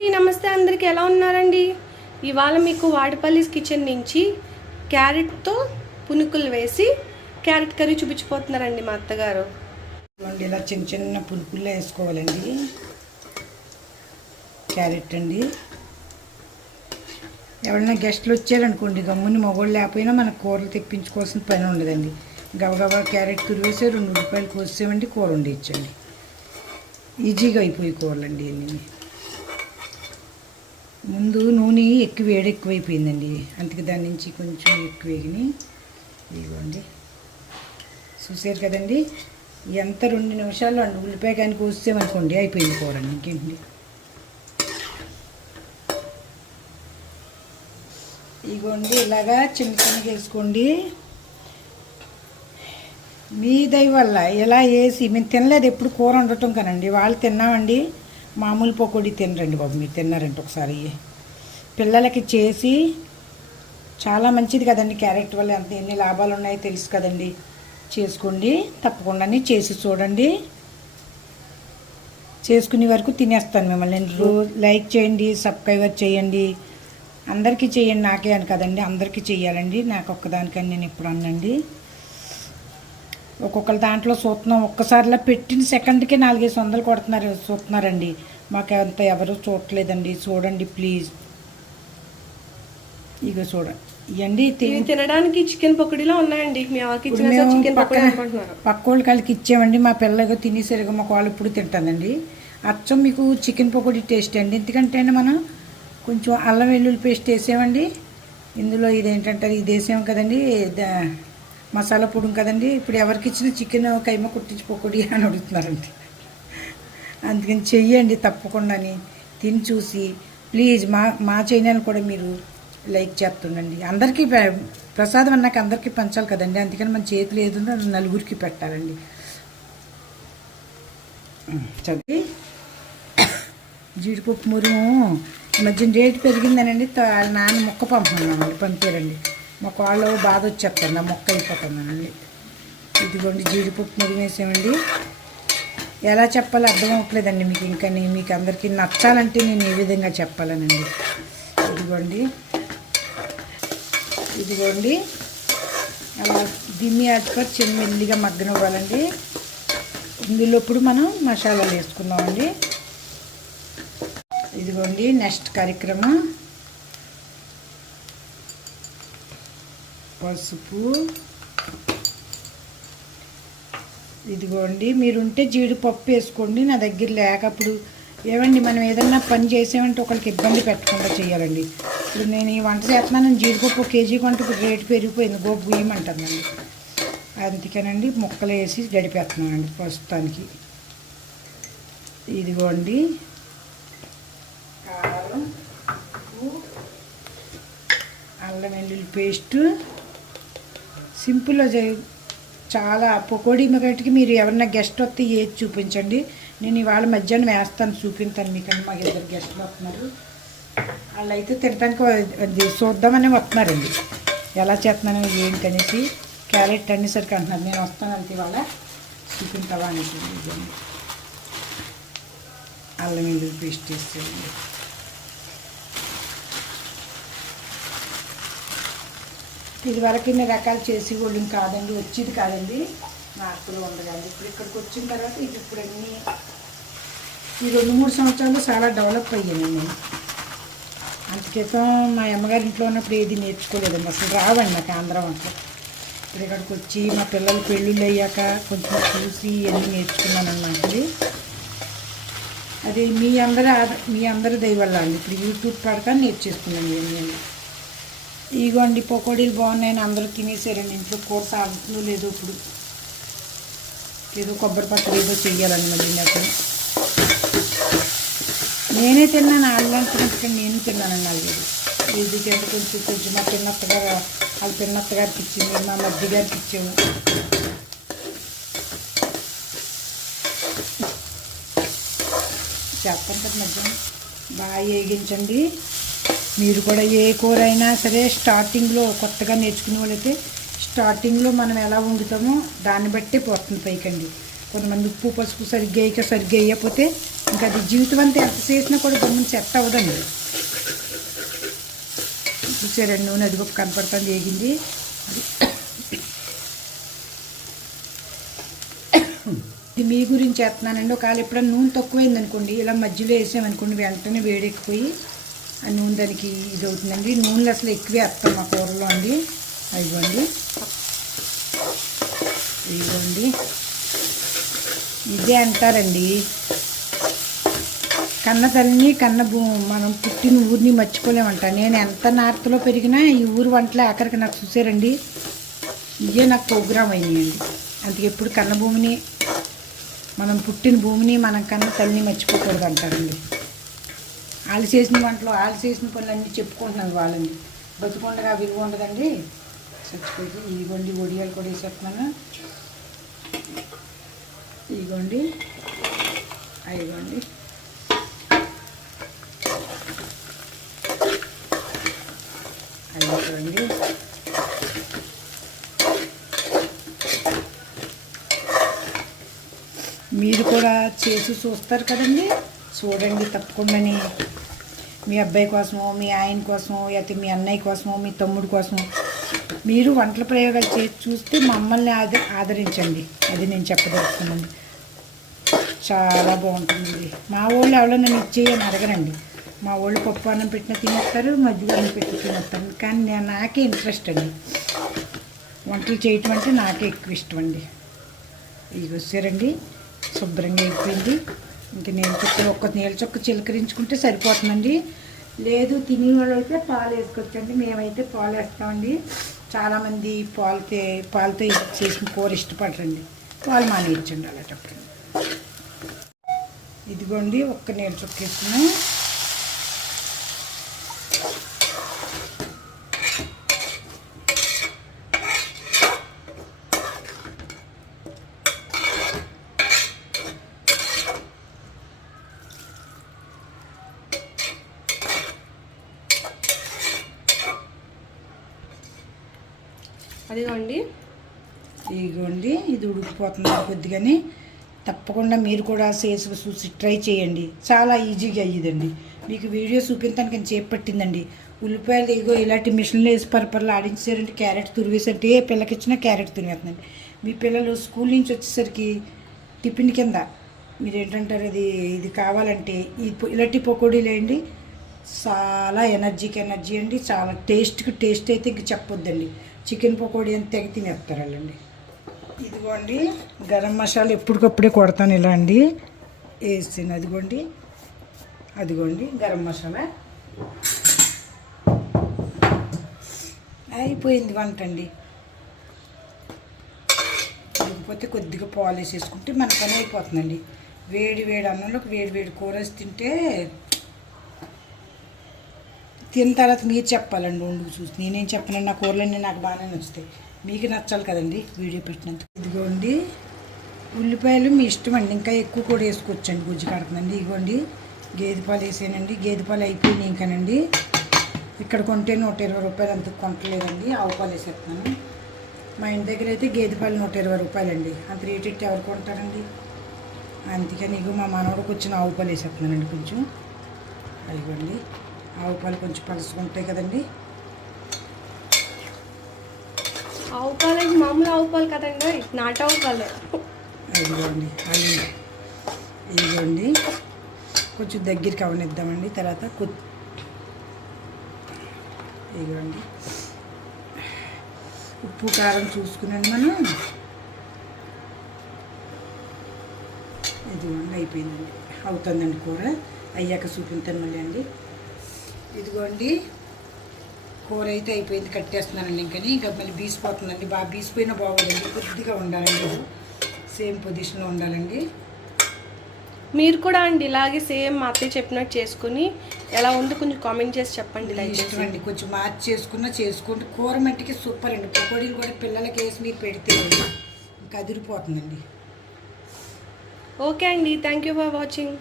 నమస్తే అందరికి ఎలా ఉన్నారండి? ఇవాళ మీకు వాడపల్లిస్ కిచెన్ నుంచి క్యారెట్తో పునుకులు వేసి క్యారెట్ కర్రీ చూపించిపోతున్నారండి మా అత్తగారు. ఇలా చిన్న చిన్న పులుపుల్లో వేసుకోవాలండి. క్యారెట్ అండి. ఎవరైనా గెస్ట్లు వచ్చారనుకోండి గమ్ముని మగోళ్ళు లేకపోయినా మన కూరలు తెప్పించుకోవాల్సిన పని ఉండదండి. గబగబా క్యారెట్ తురివేసి రెండు రూపాయలు కోసేవండి కూర వండించండి ఈజీగా అయిపోయి కూరలండి అన్నీ ముందు నూనె ఎక్కువ వేడి ఎక్కువైపోయిందండి. అందుకే దాని నుంచి కొంచెం ఎక్కువ వేగినాయి ఇదిగోండి. చూసారు కదండి? ఎంత రెండు నిమిషాల్లో అండి ఉల్లిపాయ కానీ కోసేమనుకోండి అయిపోయింది కూరండి ఇంకేంటి? ఇగోండి ఇలాగా చిన్న చిన్నగా వేసుకోండి. మీ దయ వల్ల ఇలా వేసి మేము తినలేదు ఎప్పుడు కూర ఉండటం కానండి. వాళ్ళు తిన్నామండి. మామూలు పకోడీ తినరండి బాబు మీరు తిన్నారంటే ఒకసారి. పిల్లలకి చేసి చాలా మంచిది కదండి క్యారెట్ వల్ల ఎంత ఎన్ని లాభాలు ఉన్నాయో తెలుసు కదండి. చేసుకోండి తప్పకుండా చేసి చూడండి. చేసుకునే వరకు తినేస్తాను మిమ్మల్ని. లైక్ చేయండి సబ్స్క్రైబర్ చేయండి. అందరికీ చేయండి నాకే అని కదండి అందరికీ చేయాలండి. నాకు ఒక్కదానికని నేను ఎప్పుడు అన్నండి. ఒక్కొక్కరు దాంట్లో చూస్తున్నాం. ఒక్కసారిలా పెట్టిన సెకండ్కి నాలుగైదు వందలు కొడుతున్నారు చూస్తున్నారండి. మాకు అంత ఎవరు చూడట్లేదండి. చూడండి ప్లీజ్. ఇగో చూడండి ఇవన్నీ ఇవి తినడానికి చికెన్ పకోడీలో ఉన్నాయండి. చికెన్ అనుకుంటున్నారు పక్క వాళ్ళకి వాళ్ళకి ఇచ్చామండి మా పిల్లలకు తినేసరిగా మా వాళ్ళు ఇప్పుడు తింటానండి అచ్చం మీకు చికెన్ పకోడీ టేస్ట్ అండి. ఎందుకంటే అండి మనం కొంచెం అల్లం వెల్లుల్లి పేస్ట్ వేసామండి ఇందులో ఇదేంటంటే ఇది వేసాం కదండి మసాలా పొడి కదండి ఇప్పుడు ఎవరికి ఇచ్చిన చికెన్ కైమ కుట్టించి పకోడీ అని అడుగుతున్నారండి. అందుకని చెయ్యండి తప్పకుండాని తిని చూసి ప్లీజ్ మా మా ఛానల్ కూడా మీరు లైక్ చేస్తుండండి. అందరికీ ప్రసాదం అన్నాక అందరికీ పంచాలి కదండి అందుకని మన చేతులు ఏది ఉందో అది నలుగురికి పెట్టాలండి. చదివి. జీడిపప్పు మురుము. ఈ మధ్యన రేటు పెరిగిందనండి వాళ్ళ నాన్న మొక్క పంపుతున్నామండి పంపారండి. మా కాళ్ళు బాధ వచ్చేస్తుంది ఆ మొక్క అయిపోతుందనండి ఇదిగోండి జీడిపప్పు మురుము ఎలా చెప్పాలో అర్థం అవ్వట్లేదండి మీకు ఇంకా నేను మీకు అందరికీ నచ్చాలంటే నేను ఏ విధంగా చెప్పాలనండి. ఇదిగోండి. ఇదిగోండి. అలా దిమ్మి ఆటుకొని చిన్న మెల్లిగా మగ్గనివ్వాలండి ఇందులో ఇప్పుడు మనం మసాలాలు వేసుకుందామండి. ఇదిగోండి నెక్స్ట్ కార్యక్రమం. పసుపు. ఇదిగోండి మీరుంటే జీడిపప్పు వేసుకోండి నా దగ్గర లేకప్పుడు ఏమండి మనం ఏదన్నా పని చేసామంటే ఒకరికి ఇబ్బంది పెట్టకుండా చేయాలండి. ఇప్పుడు నేను ఈ వంట చేస్తున్నాను జీడిపప్పు కేజీ కొంటే ఇప్పుడు రేటు పెరిగిపోయింది గోపు గుయ్యమంటుందండి అందుకేనండి ముక్కలు వేసి గడిపేస్తున్నానండి ప్రస్తుతానికి. ఇదిగోండి. కారం అల్లం వెల్లుల్లి పేస్టు. సింపుల్గా చే చాలా పకోడీ మగటికి మీరు ఎవరన్నా గెస్ట్ వస్తే ఏది చూపించండి. నేను ఇవాళ మధ్యాహ్నం వేస్తాను చూపించాను మీకన్నా. మాకు ఇద్దరు గెస్ట్లు వస్తున్నారు. వాళ్ళు అయితే తినడానికి అది చూద్దామని వస్తున్నారండి. ఎలా చేస్తున్నాను ఏంటనేసి క్యారెట్ అనేసరికి అంటున్నారు. నేను వస్తాను అంతే ఇవాళ. చూపించావా అనేసి అల్లం వెల్లుల్లి పేస్ట్ వేసేయండి ఇది వరకు ఇన్ని రకాలు చేసి వాళ్ళు కాదండి వచ్చేది కాదండి. మార్పులు ఉండదండి. ఇప్పుడు ఇక్కడికి వచ్చిన తర్వాత ఇది ఇప్పుడు అన్నీ ఈ రెండు మూడు సంవత్సరాలు చాలా డెవలప్ అయ్యాను నేను అంత క్రితం మా అమ్మగారి ఇంట్లో ఉన్నప్పుడు ఏది నేర్చుకోలేదండి. అసలు రావండి నాకు ఆంధ్ర వంటలు. ఇప్పుడు ఇక్కడికి వచ్చి మా పిల్లలు పెళ్ళిళ్ళు అయ్యాక కొంచెం చూసి ఇవన్నీ నేర్చుకున్నాను అన్నమాట అది మీ అందరి ఆద- మీ అందరి దయ ఇప్పుడు యూట్యూబ్ పడక నేర్చేసుకున్నాను ఇవన్నీ. ఇగోండి పకోడీలు బాగున్నాయని అందరూ తినేసారండి ఇంట్లో కూర సాగుతుందో లేదో ఇప్పుడు. ఏదో కొబ్బరి పచ్చడి ఏదో చెయ్యాలండి మళ్ళీ నాకు. నేనే తిన్నాను వాళ్ళంటున్నట్టుగా నేను తిన్నానండి అలాగే ఇది చేత కొంచెం కొంచెం మా పిన్నత్తగా వాళ్ళ పిన్నత్త గారికి మా మధ్య గారికి ఇచ్చాము. చేస్తాను కదా మధ్యాహ్నం. బాగా వేగించండి. మీరు కూడా ఏ కూర అయినా సరే స్టార్టింగ్లో కొత్తగా నేర్చుకునే వాళ్ళైతే స్టార్టింగ్లో మనం ఎలా వండుతామో దాన్ని బట్టి పోతుంది పైకండి. కొంతమంది ఉప్పు పసుపు సరిగ్గా వేయక సరిగ్గా అయ్యకపోతే ఇంకా అది జీవితం అంతా ఎంత చేసినా కూడా గమ్మున సెట్ అవ్వదండి. చూసారండి నూనె అది గొప్ప కనపడుతుంది ఏగింది ఇది మీ గురించి చేస్తున్నానండి. ఒకవేళ ఎప్పుడైనా నూనె తక్కువైంది అనుకోండి ఇలా మధ్యలో వేసామనుకోండి వెంటనే వేడెక్కిపోయి ఆ నూనె దానికి ఇది అవుతుందండి. నూనెలు అసలు ఎక్కువే వేస్తాం మా కూరలో అండి. ఇవ్వండి ఇవ్వండి ఇదే అంటారండి. కన్న తల్లిని కన్న భూ మనం పుట్టిన ఊరిని మర్చిపోలేమంట. నేను ఎంత నార్త్లో పెరిగినా ఈ ఊరు వంటలే ఆఖరికి నాకు చూసారండి. ఇదే నాకు ప్రోగ్రామ్ అయినాయండి. అందుకే ఎప్పుడు కన్న భూమిని మనం పుట్టిన భూమిని మనం కన్న తల్లిని మర్చిపోకూడదు అంటారండి. వాళ్ళు చేసిన వంటలు వాళ్ళు చేసిన పనులు అన్నీ చెప్పుకుంటున్నాను వాళ్ళని. బతుకుండగా విలువ ఉండదండి. చచ్చిపోయి ఇదిగోండి ఒడియాలు కూడా వేసేస్తున్నాను. ఇదిగోండి అయిగోండి అయిపోయింది మీరు కూడా చేసి చూస్తారు కదండి. చూడండి తప్పకుండాని మీ అబ్బాయి కోసమో మీ ఆయన కోసమో లేకపోతే మీ అన్నయ్య కోసమో మీ తమ్ముడు కోసమో మీరు వంటల ప్రయోగాలు చేసి చూస్తే మమ్మల్ని ఆద ఆదరించండి. అది నేను చెప్పదలుచుకున్నాను. చాలా బాగుంటుంది. మా వాళ్ళు ఎవరైనా ఇచ్చేయని అడగరండి. మా వాళ్ళు పప్పు అన్నం పెట్టిన తినేస్తారు మజ్జిగ అన్నం పెట్టి తినేస్తారు. కానీ నేను నాకే ఇంట్రెస్ట్ అండి. వంటలు చేయటం అంటే నాకే ఎక్కువ ఇష్టం అండి. ఇవి వచ్చారండి శుభ్రంగా అయిపోయింది. ఇంకా నీళ్ళ చుక్క ఒక్క నీళ్ళ చుక్క చిలకరించుకుంటే సరిపోతుందండి. లేదు తినే వాళ్ళు అయితే పాలు వేసుకొచ్చండి. మేమైతే పాలు వేస్తామండి. చాలామంది పాలతో పాలతో చేసిన కూర ఇష్టపడరండి. పాలు మానేయచ్చండి అలాంటప్పుడు ఇదిగోండి ఒక్క నీళ్ళ చుక్క వేసుకున్నాం అదిగోండి. ఇదిగోండి ఇది ఉడికిపోతుంది కొద్దిగాని. తప్పకుండా మీరు కూడా చేసి చూసి ట్రై చేయండి. చాలా ఈజీగా అయ్యిదండి. మీకు వీడియో చూపించడానికి చేపు చేపట్టిందండి. ఉల్లిపాయలు ఇగో ఇలాంటి మిషన్లు వేసి పరపరలు ఆడించారంటే క్యారెట్ తురివేసంటే ఏ పిల్లకి ఇచ్చినా క్యారెట్ తురివేస్తుందండి మీ పిల్లలు స్కూల్ నుంచి వచ్చేసరికి టిఫిన్ కింద మీరు ఏంటంటారు అది ఇది కావాలంటే ఈ ఇలాంటి పకోడీలు వేయండి. చాలా ఎనర్జీకి ఎనర్జీ అండి. చాలా టేస్ట్కి టేస్ట్ అయితే ఇంక చెప్పొద్దండి. చికెన్ పకోడీ అని తెగ తినేస్తారు వాళ్ళండి ఇదిగోండి గరం మసాలా ఎప్పటికప్పుడే కొడతాను ఇలా అండి. వేసాను అదిగోండి. అదిగోండి గరం మసాలా. అయిపోయింది వంట అండి. లేకపోతే కొద్దిగా పాలు వేసేసుకుంటే మన పని అయిపోతుందండి. వేడి వేడి అన్నంలోకి వేడి వేడి కూర వేసి తింటే తిన్న తర్వాత మీరు చెప్పాలండి వండుకు చూసి. నేనేం చెప్పను నా కూరలన్నీ నాకు బాగానే నచ్చుతాయి. మీకు నచ్చాలి కదండి వీడియో పెట్టినంత. ఇదిగోండి ఉల్లిపాయలు మీ ఇష్టం అండి. ఇంకా ఎక్కువ కూడా వేసుకోవచ్చండి గుజ్జు కడుతుందండి ఇదిగోండి గేదె పాలు వేసానండి. గేదె పాలు అయిపోయినాయి ఇంకానండి. ఇక్కడ కొంటే నూట ఇరవై రూపాయలు అంత కొంటలేదండి. ఆవు పాలు వేసేస్తున్నాను. మా ఇంటి దగ్గర అయితే గేదె పాలు నూట ఇరవై రూపాయలండి. అంత రేట్ ఇట్టి ఎవరు కొంటారండి? అందుకని ఇగో మా మనవడికి వచ్చిన ఆవు పాలు వేసేస్తున్నానండి కొంచెం. అదిగోండి. ఆవు పాలు కొంచెం పలుసుగా ఉంటాయి కదండి. ఆవు పాలు అంటే మామూలు ఆవు పాలు కదండి. నాటు ఆవు పాలు. ఇదిగోండి అవి ఇదిగోండి. కొంచెం దగ్గరికి అవనిద్దామండి. తర్వాత కొ ఇదిగోండి. ఉప్పు కారం చూసుకున్నాను మనం. ఇదిగోండి అయిపోయిందండి. అవుతుందండి కూర. అయ్యాక చూపించాను మళ్ళీ అండి. ఇదిగోండి. కూర అయితే అయిపోయింది కట్టేస్తున్నానండి ఇంకని. ఇంకా మళ్ళీ బీసిపోతుందండి. బాగా బీసిపోయినా బాగోదండి. కొద్దిగా ఉండాలండి సేమ్ పొజిషన్లో ఉండాలండి. మీరు కూడా అండి ఇలాగే సేమ్ మా అత్తయ్య చెప్పినట్టు చేసుకుని ఎలా ఉందో కొంచెం కామెంట్ చేసి చెప్పండి ఇష్టం అండి. కొంచెం మార్చి చేసుకున్నా చేసుకుంటే కూర మట్టికి సూపర్ అండి. పకోడీలు కూడా పిల్లలకి వేసి మీరు పెడితే ఇంకా అదిరిపోతుందండి. ఓకే అండి. Thank you for watching.